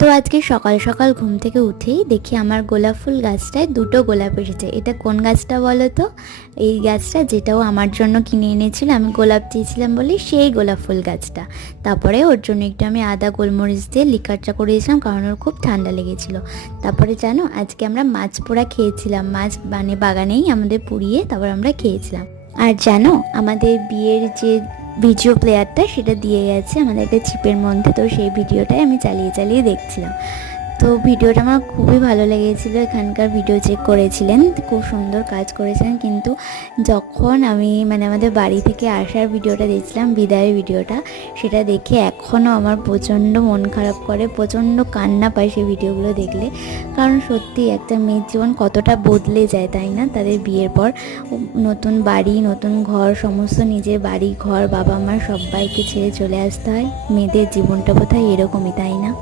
তো আজকে সকাল সকাল ঘুম থেকে উঠেই দেখি আমার গোলাপ ফুল গাছটায় দুটো গোলাপ এসেছে। এটা কোন গাছটা বলো তো? এই গাছটা, যেটাও আমার জন্য কিনে এনেছিল, আমি গোলাপ চেয়েছিলাম বলে সেই গোলাপ ফুল গাছটা। তারপরে ওর জন্য একটু আমি আদা গোলমরিচ দিয়ে লিকার চা করে দিয়েছিলাম, কারণ ওর খুব ঠান্ডা লেগেছিল। তারপরে জানো, আজকে আমরা মাছ পোড়া খেয়েছিলাম, মাছ মানে বাগানেই আমাদের পুড়িয়ে তারপর আমরা খেয়েছিলাম। আর জানো, আমাদের বিয়ের যে ভিডিও প্লেয়ারটা সেটা দিয়ে গেছে আমাদের একটা চিপের মধ্যে, তো সেই ভিডিওটাই আমি চালিয়ে চালিয়ে দেখছিলাম। তো ভিডিওটা আমার খুবই ভালো লেগেছিলো। এখানকার ভিডিও চেক করেছিলেন, খুব সুন্দর কাজ করেছেন। কিন্তু যখন আমি আমাদের বাড়ি থেকে আসার ভিডিওটা দেখছিলাম, বিদায়ের ভিডিওটা, সেটা দেখে এখনও আমার প্রচণ্ড মন খারাপ করে, প্রচণ্ড কান্না পায় সেই ভিডিওগুলো দেখলে। কারণ সত্যি একটা মেয়ের জীবন কতটা বদলে যায়, তাই না? তাদের বিয়ের পর নতুন বাড়ি, নতুন ঘর, সমস্ত নিজের বাড়ি ঘর, বাবা মা সবাইকে ছেড়ে চলে আসতে হয়। মেয়েদের জীবনটা বোধহয় এরকমই, তাই না?